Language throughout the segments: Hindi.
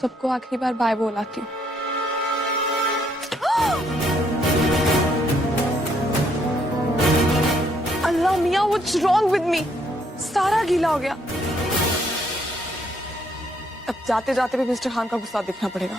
सबको आखिरी बार बाय बोलाती हूँ। अल्लाह मियाँ, व्हाट्स रॉन्ग विद मी? सारा गीला हो गया। अब जाते जाते भी मिस्टर खान का गुस्सा देखना पड़ेगा।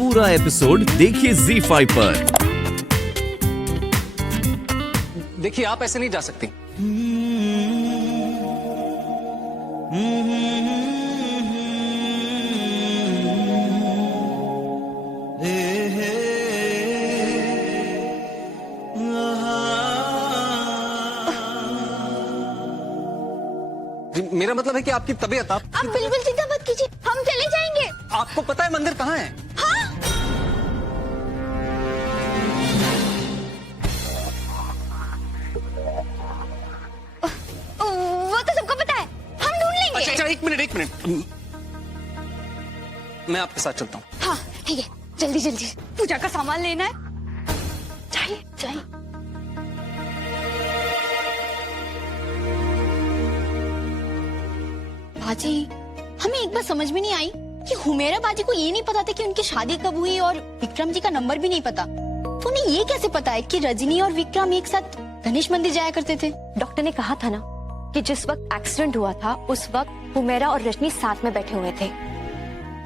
पूरा एपिसोड देखिए ZEE5 पर। देखिए, आप ऐसे नहीं जा सकती। मेरा मतलब है कि आपकी तबीयत आप बिल्कुल चिंता मत कीजिए, हम चले जाएंगे। आपको पता है मंदिर कहाँ है? हाँ? वो तो सबको पता है, हम ढूंढ लेंगे। अच्छा, एक मिनट। मैं आपके साथ चलता हूँ। हाँ ठीक है, जल्दी जल्दी पूजा का सामान लेना है। चाहिए। बाजी, हमें एक बात समझ में नहीं आई कि हुमेरा बाजी को ये नहीं पता था कि उनकी शादी कब हुई और विक्रम जी का नंबर भी नहीं पता। तो उन्हें ये कैसे पता है कि रजनी और विक्रम एक साथ गणेश मंदिर जाया करते थे? डॉक्टर ने कहा था ना कि जिस वक्त एक्सीडेंट हुआ था उस वक्त हुमेरा और रजनी साथ में बैठे हुए थे,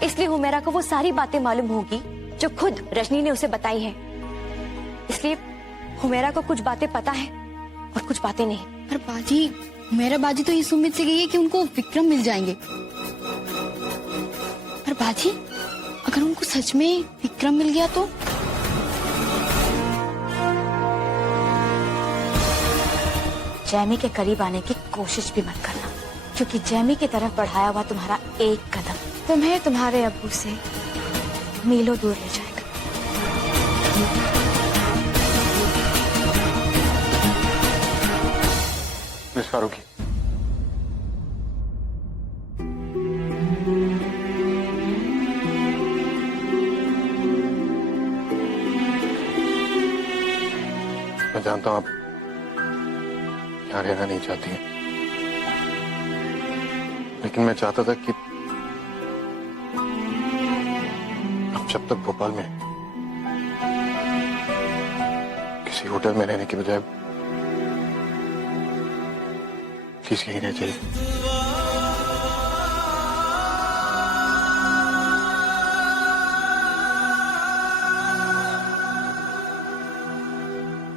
इसलिए हुमेरा को वो सारी बातें मालूम होगी जो खुद रजनी ने उसे बताई है। इसलिए हुमेरा को कुछ बातें पता है और कुछ बातें नहीं। पर बाजी, हुमेरा बाजी तो इस उम्मीद से गई है कि उनको विक्रम मिल जाएंगे। पर बाजी, अगर उनको सच में विक्रम मिल गया तो? जैमी के करीब आने की कोशिश भी मत करना, क्योंकि जैमी की तरफ बढ़ाया हुआ तुम्हारा एक कदम तुम्हें तुम्हारे अब्बू से मीलों दूर ले जाएगा। मिस फारूकी, मैं जानता हूं आप यहाँ रहना नहीं चाहती हैं, लेकिन मैं चाहता था कि अब जब तक भोपाल में किसी होटल में रहने के बजाय प्लीज यहीं रह जाइए।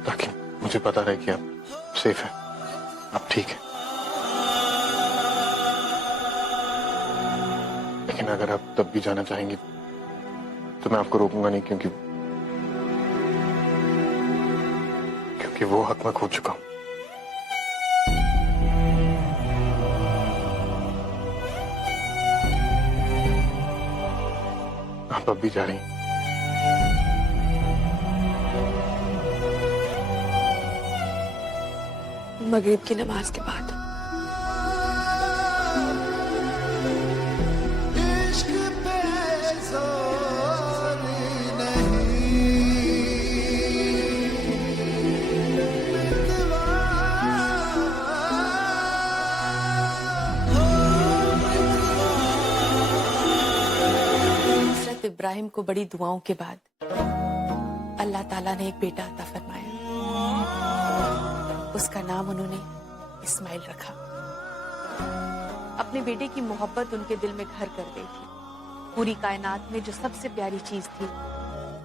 ताकि मुझे पता रहे कि आप सेफ हैं, आप ठीक हैं। लेकिन अगर आप तब भी जाना चाहेंगी तो मैं आपको रोकूंगा नहीं, क्योंकि वो हक मैं खो चुका हूं। आप अब भी जा रही हैं? मगरिब की नमाज के बाद। इब्राहिम को बड़ी दुआओं के बाद अल्लाह ताला ने एक बेटा अता फरमाया। उसका नाम उन्होंने इस्माइल रखा। अपने बेटे की मोहब्बत उनके दिल में घर कर गई थी। पूरी कायनात में जो सबसे प्यारी चीज थी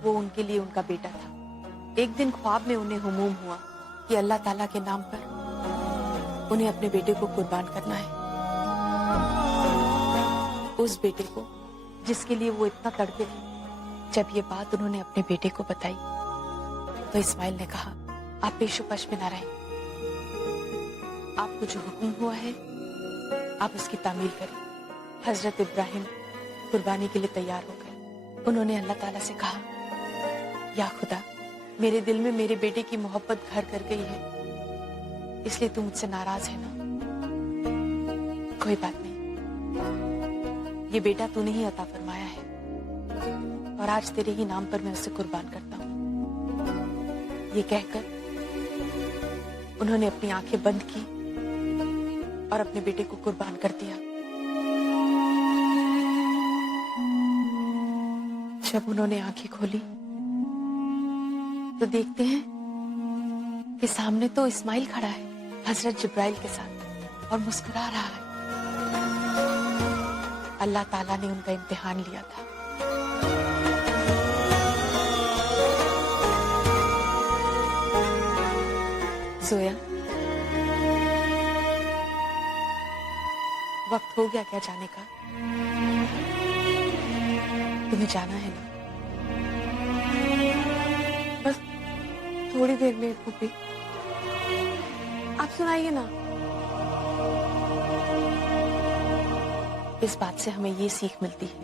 वो उनके लिए उनका बेटा था। एक दिन ख्वाब में उन्हें हुमूम हुआ कि अल्लाह ताला के नाम पर उन्हें अपने बेटे को कुर्बान करना है। उस बेटे को जिसके लिए वो इतना तड़पे थे। जब ये बात उन्होंने अपने बेटे को बताई तो इस्माइल ने कहा, आप पेशोपेश में ना रहें, आपको जो हुक्म हुआ है आप उसकी तामील करें। हजरत इब्राहिम कुर्बानी के लिए तैयार हो गए। उन्होंने अल्लाह ताला से कहा, या खुदा, मेरे दिल में मेरे बेटे की मोहब्बत घर कर गई है, इसलिए तू मुझसे नाराज है ना? कोई बात नहीं, ये बेटा तूने ही अता फरमाया है और आज तेरे ही नाम पर मैं उसे कुर्बान करता हूँ। ये कहकर उन्होंने अपनी आंखें बंद की और अपने बेटे को कुर्बान कर दिया। जब उन्होंने आंखें खोली तो देखते हैं कि सामने तो इस्माइल खड़ा है हजरत जिब्राइल के साथ और मुस्कुरा रहा है। अल्लाह ताला ने उनका इम्तिहान लिया था। जोया, वक्त हो गया क्या जाने का? तुम्हें जाना है ना? बस थोड़ी देर में फूफी, आप सुनाइए ना। इस बात से हमें ये सीख मिलती है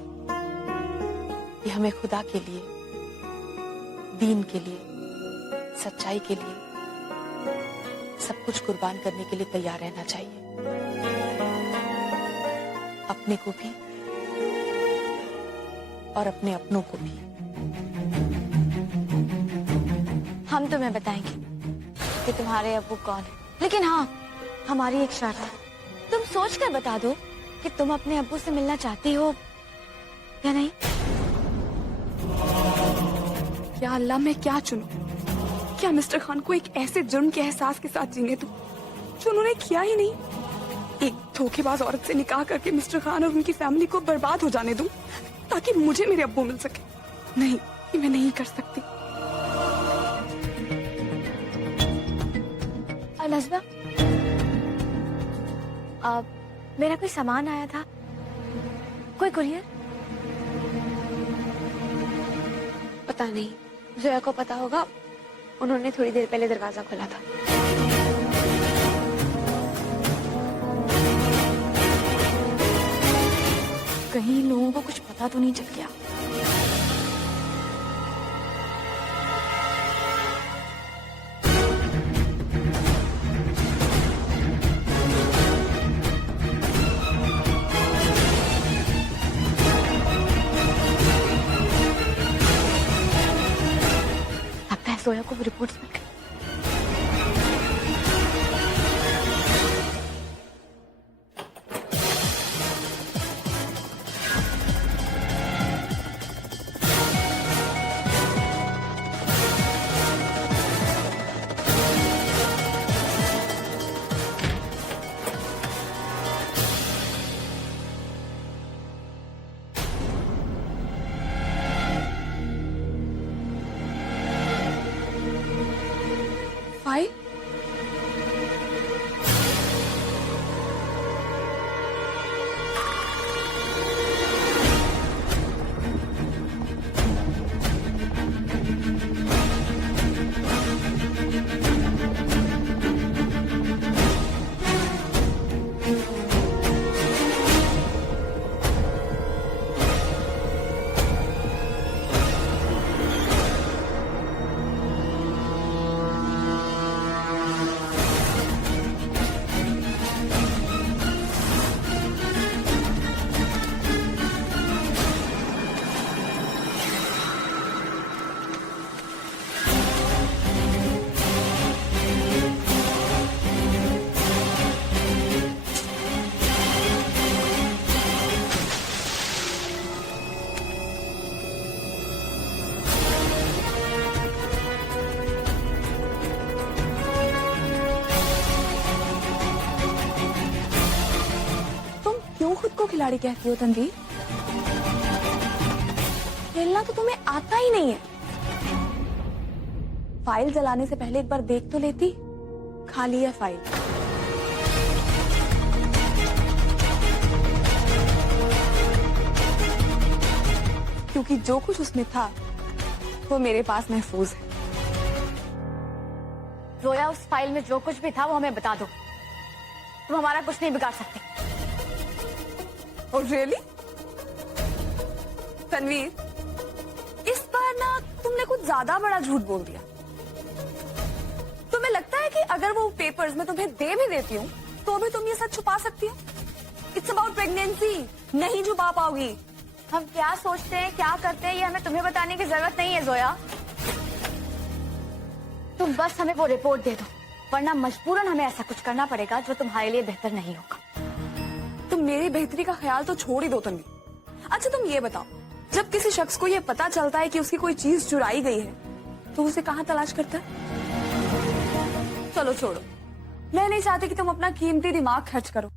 कि हमें खुदा के लिए, दीन के लिए, सच्चाई के लिए सब कुछ कुर्बान करने के लिए तैयार रहना चाहिए, अपने को भी और अपने अपनों को भी। हम तुम्हें बताएंगे कि तुम्हारे अब्बू कौन है, लेकिन हाँ, हमारी एक शर्त है। तुम सोच कर बता दो कि तुम अपने अब्बू से मिलना चाहती हो या नहीं। या अल्लाह, मैं क्या चुनूं? क्या मिस्टर खान को एक ऐसे जुर्म के एहसास के साथ जीने दूं जो उन्होंने किया ही नहीं? एक धोखेबाज औरत से निकाह करके मिस्टर खान और उनकी फैमिली को बर्बाद हो जाने दूं ताकि मुझे मेरे अब्बू मिल सके? नहीं, ये मैं नहीं कर सकती। नज़बा, मेरा कोई सामान आया था, कोई कुरियर? पता नहीं, जोया को पता होगा, उन्होंने थोड़ी देर पहले दरवाजा खोला था। कहीं लोगों को कुछ पता तो नहीं चल गया? लगता है जोया को वो रिपोर्ट्स मिल गई। फाइल? को खिलाड़ी कहती हो तनवीर? खेलना तो तुम्हें आता ही नहीं है। फाइल जलाने से पहले एक बार देख तो लेती, खाली है फाइल। क्योंकि जो कुछ उसमें था वो मेरे पास महफूज है। जोया, उस फाइल में जो कुछ भी था वो हमें बता दो। तुम हमारा कुछ नहीं बिगाड़ सकते। और रियली तनवीर, इस बार ना तुमने कुछ ज्यादा बड़ा झूठ बोल दिया। तुम्हें लगता है कि अगर वो पेपर्स मैं तुम्हें दे भी देती हूँ तो भी तुम ये सच छुपा सकती हो? इट्स अबाउट प्रेगनेंसी, नहीं छुपा पाओगी। हम क्या सोचते हैं, क्या करते हैं, ये हमें तुम्हें बताने की जरूरत नहीं है जोया। तुम बस हमें वो रिपोर्ट दे दो, वरना मजबूरन हमें ऐसा कुछ करना पड़ेगा जो तुम्हारे लिए बेहतर नहीं होगा। तुम मेरी बेहतरी का ख्याल तो छोड़ ही दो तनवीर। अच्छा तुम ये बताओ, जब किसी शख्स को ये पता चलता है कि उसकी कोई चीज चुराई गई है तो उसे कहाँ तलाश करता है? चलो छोड़ो, मैं नहीं चाहती कि तुम अपना कीमती दिमाग खर्च करो।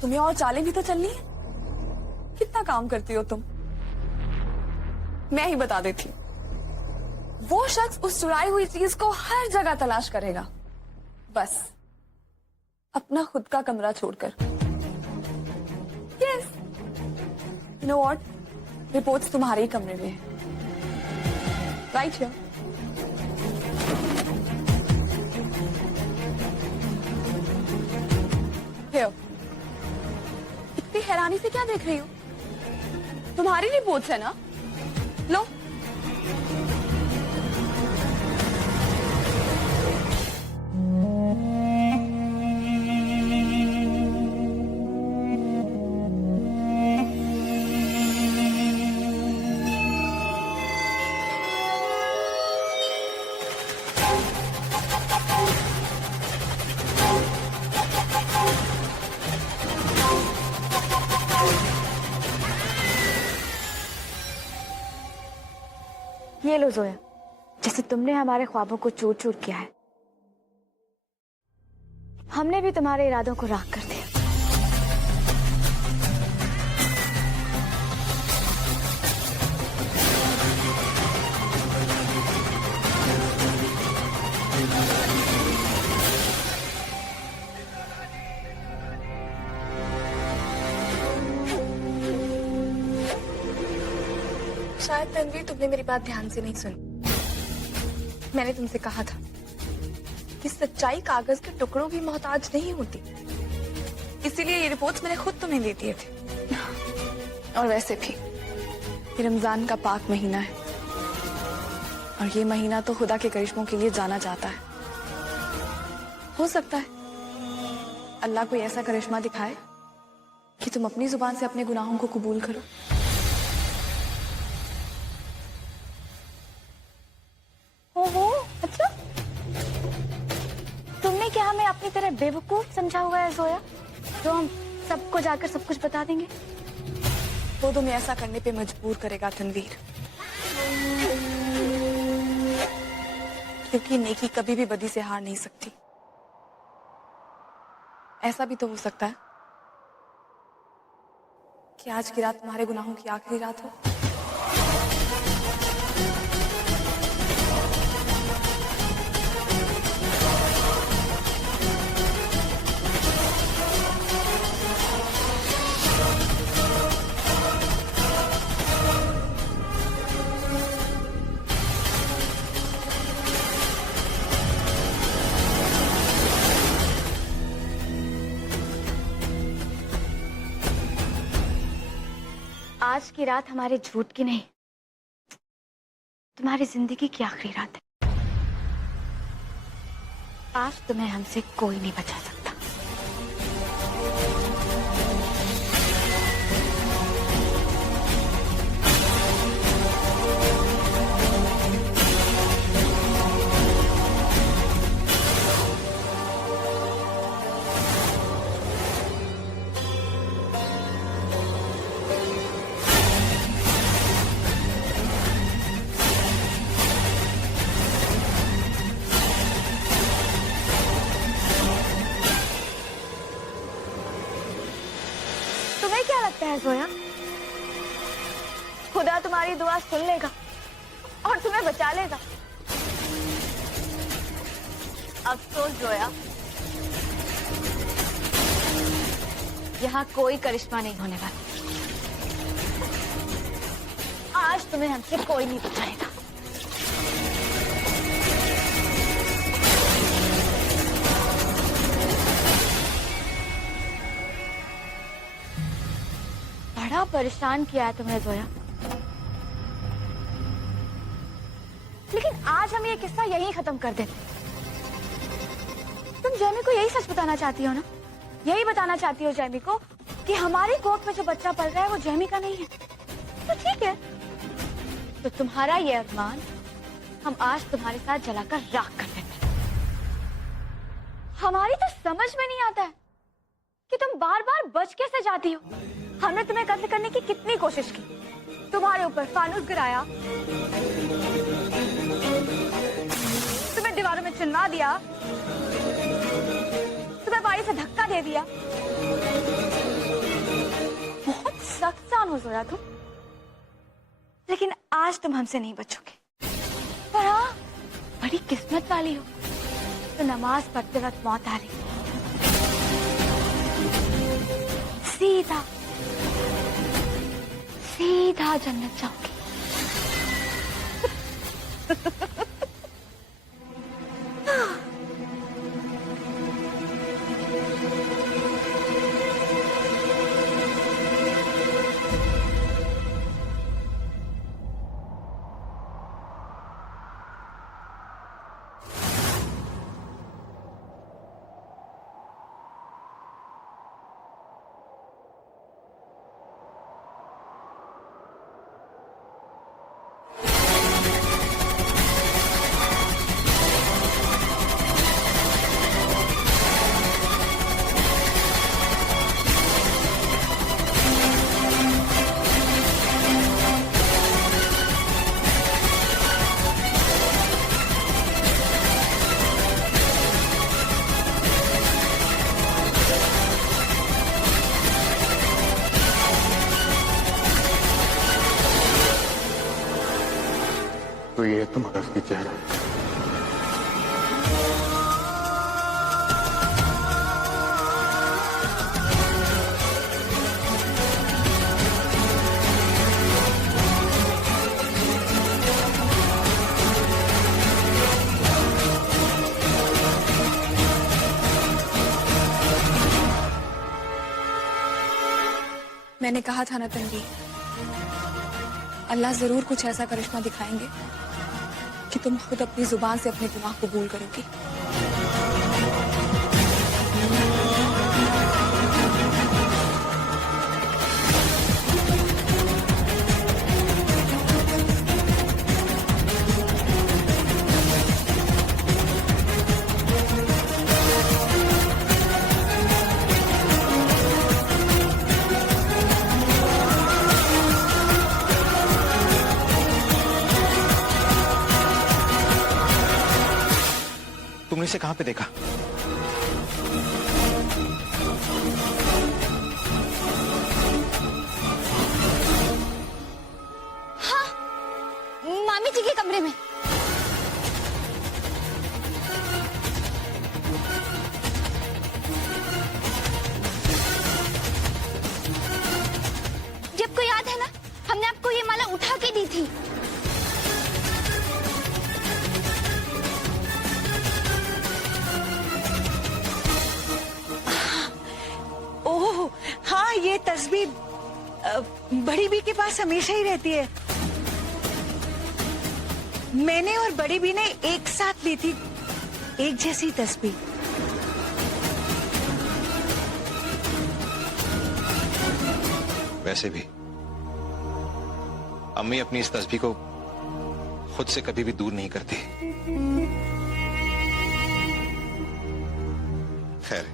तुम्हें और चालें भी तो चलनी है। कितना काम करती हो तुम, मैं ही बता देती हूँ। वो शख्स उस चुराई हुई चीज को हर जगह तलाश करेगा, बस अपना खुद का कमरा छोड़कर। Yes, you know what, reports तुम्हारे ही कमरे में है, राइट हियर। हियर। इतनी हैरानी से क्या देख रही हो? तुम्हारी रिपोर्ट्स है ना, लो। ये लो जोया, जैसे तुमने हमारे ख्वाबों को चूर चूर किया है, हमने भी तुम्हारे इरादों को राख कर दिया। शायद तनवीर तुमने मेरी बात ध्यान से नहीं सुनी। मैंने तुमसे कहा था कि सच्चाई कागज के टुकड़ों की मोहताज नहीं होती, इसीलिए ये रिपोर्ट्स मैंने खुद तुम्हें दे दिए थे। और वैसे भी ये रमजान का पाक महीना है और ये महीना तो खुदा के करिश्मों के लिए जाना जाता है। हो सकता है अल्लाह कोई ऐसा करिश्मा दिखाए कि तुम अपनी जुबान से अपने गुनाहों को कबूल करो। ओहो, अच्छा, तुमने क्या हमें अपनी तरह बेवकूफ समझा हुआ है जोया, जो हम सबको जाकर सब कुछ बता देंगे? वो तुम्हें ऐसा करने पे मजबूर करेगा तनवीर, क्योंकि नेकी कभी भी बदी से हार नहीं सकती। ऐसा भी तो हो सकता है कि आज की रात तुम्हारे गुनाहों की आखिरी रात हो। आज की रात हमारे झूठ की नहीं, तुम्हारी जिंदगी की आखिरी रात है। आज तुम्हें हमसे कोई नहीं बचा सकता। तुम्हें क्या लगता है जोया, खुदा तुम्हारी दुआ सुन लेगा और तुम्हें बचा लेगा? अफसोस जोया, यहाँ कोई करिश्मा नहीं होने वाला। आज आज तुम्हें हमसे कोई नहीं बचाएगा। बड़ा परेशान किया है तुम्हें जोया, लेकिन आज हम ये किस्सा यहीं खत्म कर देते। तुम जैमी को यही सच बताना चाहती हो ना? यही बताना चाहती हो जैमी को कि हमारी कोख में जो बच्चा पल रहा है वो जैमी का नहीं है? तो ठीक है, तो तुम्हारा ये अरमान हम आज तुम्हारे साथ जलाकर राख कर देते हैं। हमारी तो समझ में नहीं आता है कि तुम बार बार बच कैसे जाती हो। हमने तुम्हें कत्ल करने की कितनी कोशिश की, तुम्हारे ऊपर फानूस गिराया, तुम्हें दीवारों में चिनवा दिया, तुम्हें बारी से धक्का दे दिया। बहुत सख्त सान हो जोया तुम, लेकिन आज तुम हमसे नहीं बचोगे। पर हाँ, बड़ी किस्मत वाली हो तो नमाज पढ़ते वक्त मौत आ रही, सीधा सीधा जन्नत जाओगे। तो ये है तुम्हारा असली चेहरा। मैंने कहा था ना तनवीर, अल्लाह जरूर कुछ ऐसा करिश्मा दिखाएंगे कि तुम खुद अपनी जुबान से अपने गुनाह कबूल करोगी। तुमने इसे कहां पे देखा? हाँ, मामी जी के कमरे में। जब को याद है ना, हमने आपको ये माला उठा के दी थी। हाँ, ये तस्वीर बड़ी बी के पास हमेशा ही रहती है। मैंने और बड़ी बी ने एक साथ ली थी एक जैसी तस्वीर। वैसे भी अम्मी अपनी इस तस्वीर को खुद से कभी भी दूर नहीं करती। खैर,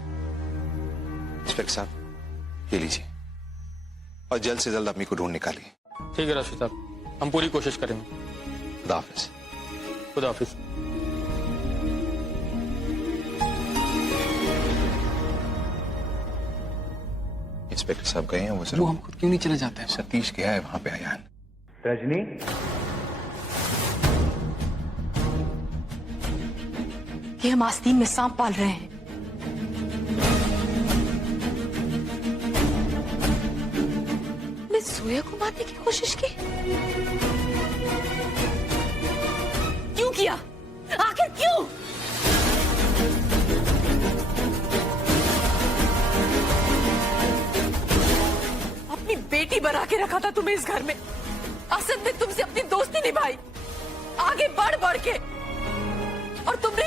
इंस्पेक्टर साहब, ये लीजिए और जल्द से जल्द अम्मी को ढूंढ निकालिए। ठीक है राशिद साहब, हम पूरी कोशिश करेंगे। खुदा हाफिज। खुदा हाफिज। इंस्पेक्टर साहब गए हैं वो वो हम खुद क्यों नहीं चले जाते हैं? सतीश गया है वहां पे अयान। रजनी, ये हम आस्तीन में सांप पाल रहे हैं। मैं जोया को मारने की कोशिश की? क्यों किया? आखिर क्यों? अपनी बेटी बना के रखा था तुम्हें इस घर में। असद ने तुमसे अपनी दोस्ती निभाई, आगे बढ़ बढ़ के, और तुमने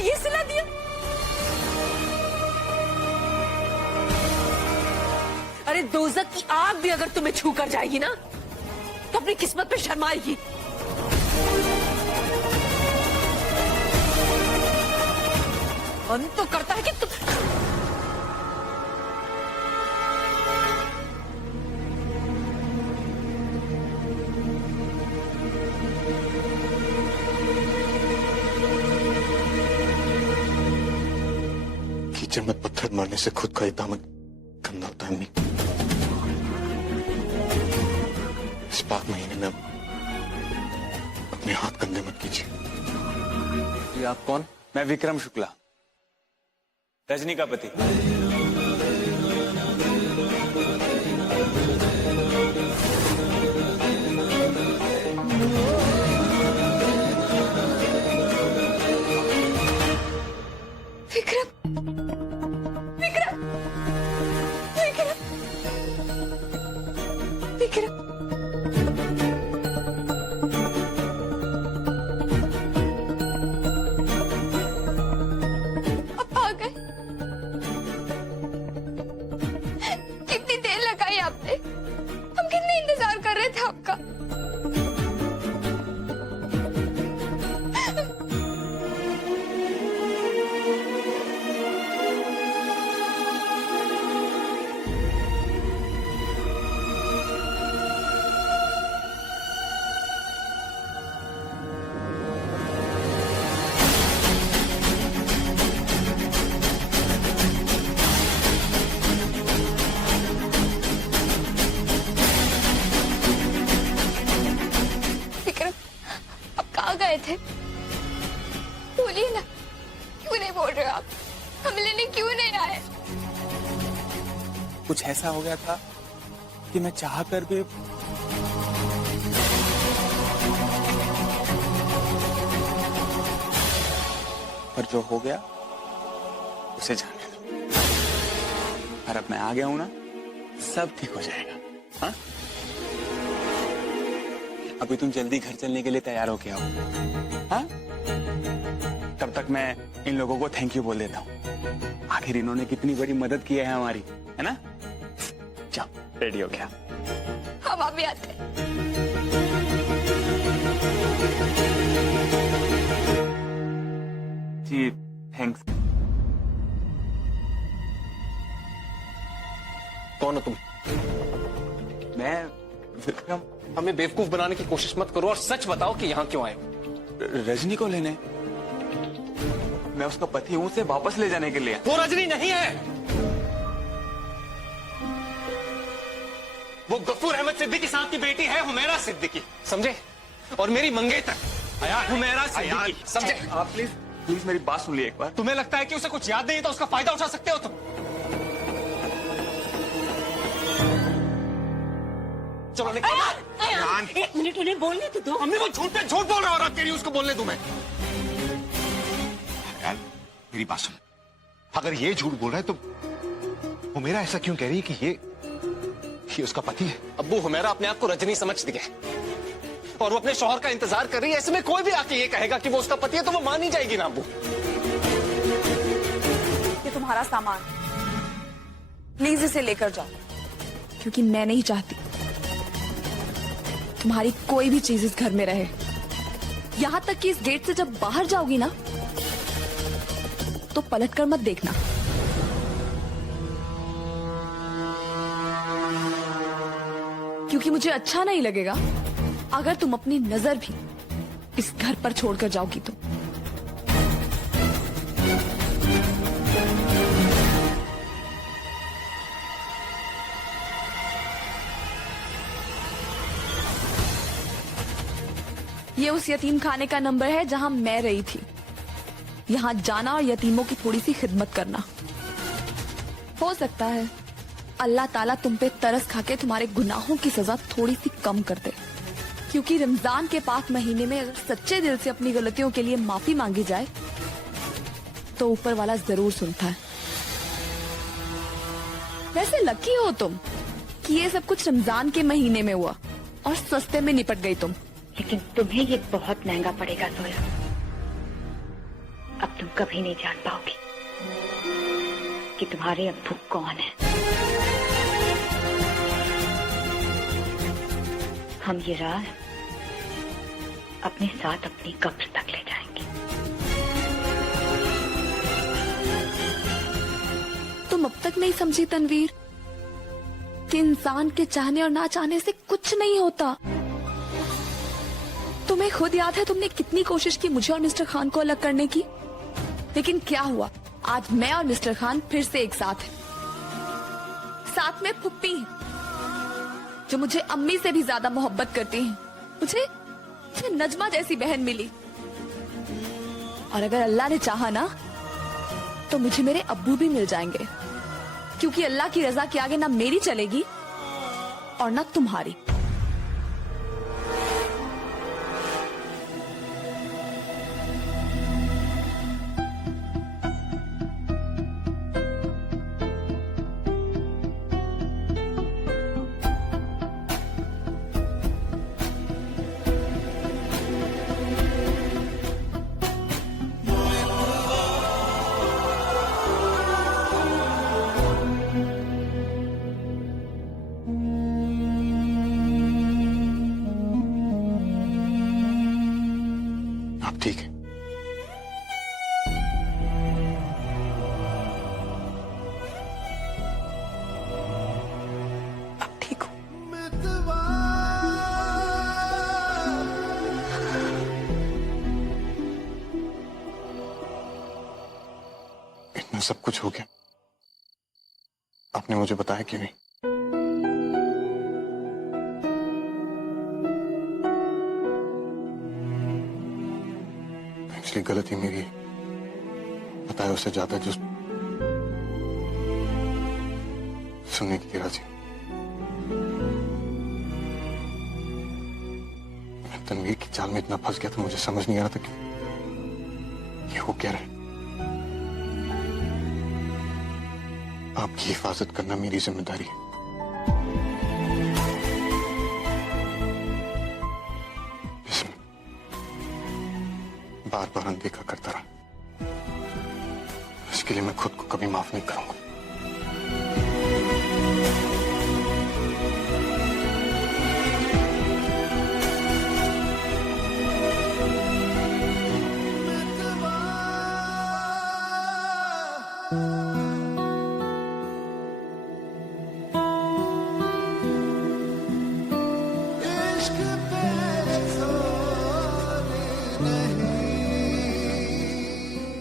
ये सिला दिया। अरे दोज़ख की आग भी अगर तुम्हें छू कर जाएगी ना, तो अपनी किस्मत पे शर्माएगी। मन तो करता है कि तुम कीचड़ में पत्थर मारने से खुद का ही दामन गंदा होता है। इस पाक महीने में अपने हाथ गंदे मत कीजिए। ये आप कौन? मैं विक्रम शुक्ला, रजनी का पति। विक्रम, विक्रम, विक्रम, विक्रम। अब आ गए। कितनी देर लगाई आपने? हम कितने इंतजार कर रहे थे आपका। गए थे, बोलिए ना, क्यों नहीं बोल रहे हो आप? हम लेने क्यों नहीं आए? कुछ ऐसा हो गया था कि मैं चाह कर भी पर जो हो गया उसे जाने दो। और अब मैं आ गया हूं ना, सब ठीक हो जाएगा। हाँ, अभी तुम जल्दी घर चलने के लिए तैयार हो के आओ। हाँ, तब तक मैं इन लोगों को थैंक यू बोल देता हूँ। आखिर इन्होंने कितनी बड़ी मदद की है हमारी, है ना? जाओ, रेडी हो गया? हम अभी आते हैं। जी, थैंक्स। कौन हो तुम? मैं विक्रम। हमें बेवकूफ बनाने की कोशिश मत करो और सच बताओ कि यहाँ क्यों आए हो? रजनी को लेने। मैं उसका पति हूं, उसे वापस ले जाने के लिए। वो रजनी नहीं है, वो गफूर अहमद सिद्दीकी साहब की बेटी है, हुमैरा सिद्दीकी, समझे? और मेरी मंगेतर हुमैरा सिद्दीकी, समझे? आप प्लीज मेरी बात सुन लीजिए एक बार। तुम्हें लगता है कि उसे कुछ याद नहीं है तो उसका फायदा उठा सकते हो तुम? चलो निकलो। एक मिनट उन्हें बोलने तो दो। अम्मी, वो झूठ पे झूठ बोल रहा है और आप कह रही हो उसको बोलने दूं मैं? यार मेरी बात सुन, अगर ये झूठ बोल रहा है तो वो मेरा ऐसा क्यों कह रही है कि ये उसका पति है? अब्बू, हुमैरा अपने आप को रजनी समझती है और वो अपने शौहर का इंतजार कर रही है। ऐसे में कोई भी आके ये कहेगा कि वो उसका पति है तो वो मान ही जाएगी ना। अब्बू, ये तुम्हारा सामान, प्लीज इसे लेकर जाओ, क्योंकि मैं नहीं चाहती तुम्हारी कोई भी चीज इस घर में रहे। यहां तक कि इस गेट से जब बाहर जाओगी ना, तो पलट कर मत देखना। क्योंकि मुझे अच्छा नहीं लगेगा अगर तुम अपनी नजर भी इस घर पर छोड़कर जाओगी तो। ये उस यतीम खाने का नंबर है जहां मैं रही थी। यहां जाना और यतीमों की थोड़ी सी खिदमत करना। हो सकता है अल्लाह ताला तुम पे तरस खा के तुम्हारे गुनाहों की सजा थोड़ी सी कम कर दे, क्योंकि रमजान के पाक महीने में अगर सच्चे दिल से अपनी गलतियों के लिए माफी मांगी जाए तो ऊपर वाला जरूर सुनता है। वैसे लकी हो तुम कि ये सब कुछ रमजान के महीने में हुआ और सस्ते में निपट गई तुम। लेकिन तुम्हें ये बहुत महंगा पड़ेगा जोया। अब तुम कभी नहीं जान पाओगी कि तुम्हारे अब्बू कौन है। हम ये राज अपने साथ अपनी कब्र तक ले जाएंगे। तुम अब तक नहीं समझी तनवीर कि इंसान के चाहने और ना चाहने से कुछ नहीं होता। तुम्हें खुद याद है तुमने कितनी कोशिश की मुझे और मिस्टर खान को अलग करने की, लेकिन क्या हुआ? आज मैं और मिस्टर खान फिर से एक साथ हैं। साथ में फुप्पी है जो मुझे अम्मी से भी ज्यादा मोहब्बत करती हैं। मुझे नजमा जैसी बहन मिली, और अगर अल्लाह ने चाहा ना तो मुझे मेरे अब्बू भी मिल जाएंगे, क्योंकि अल्लाह की रजा के आगे ना मेरी चलेगी और ना तुम्हारी। आप ठीक है? अब ठीक हो? इतना सब कुछ हो गया, आपने मुझे बताया क्यों नहीं? एक्चुअली गलती मेरी है, बताया उससे ज्यादा जो सुनने की राजी। मैं तनवीर की चाल में इतना फंस गया था, मुझे समझ नहीं आ रहा था कि ये हो क्या रहा है। आपकी हिफाजत करना मेरी जिम्मेदारी है। इसमें बार बार अनदेखा करता रहा, इसके लिए मैं खुद को कभी माफ नहीं करूंगा।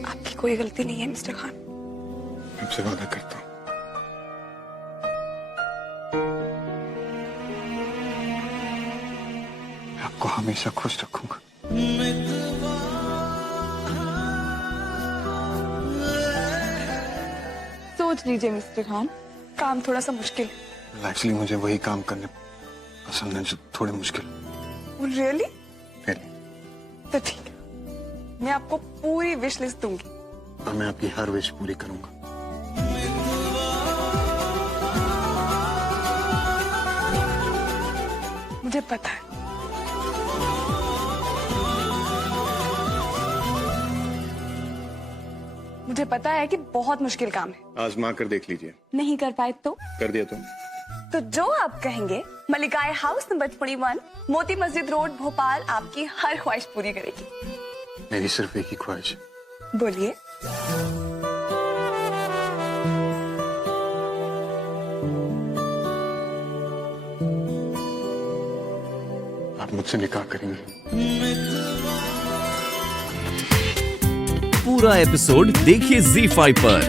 आपकी कोई गलती नहीं है मिस्टर खान। आपसे वादा करता हूं, मैं आपको हमेशा खुश रखूंगा। सोच लीजिए मिस्टर खान, काम थोड़ा सा मुश्किल है। एक्चुअली मुझे वही काम करने पसंद है जो थोड़े मुश्किल। रियली? Really? तो ठीक है, मैं आपको पूरी विश लिस्ट दूंगी और मैं आपकी हर विश पूरी करूंगा। मुझे पता है। मुझे पता है कि बहुत मुश्किल काम है। आजमा कर देख लीजिए। नहीं कर पाए तो? कर दिया तो जो आप कहेंगे, मलिकाए house number 21, Moti Masjid road, Bhopal आपकी हर ख्वाहिश पूरी करेगी। मेरी सिर्फ एक ही ख्वाहिश है। बोलिए। आप मुझसे निकाह करेंगे? पूरा एपिसोड देखिए ZEE5 पर।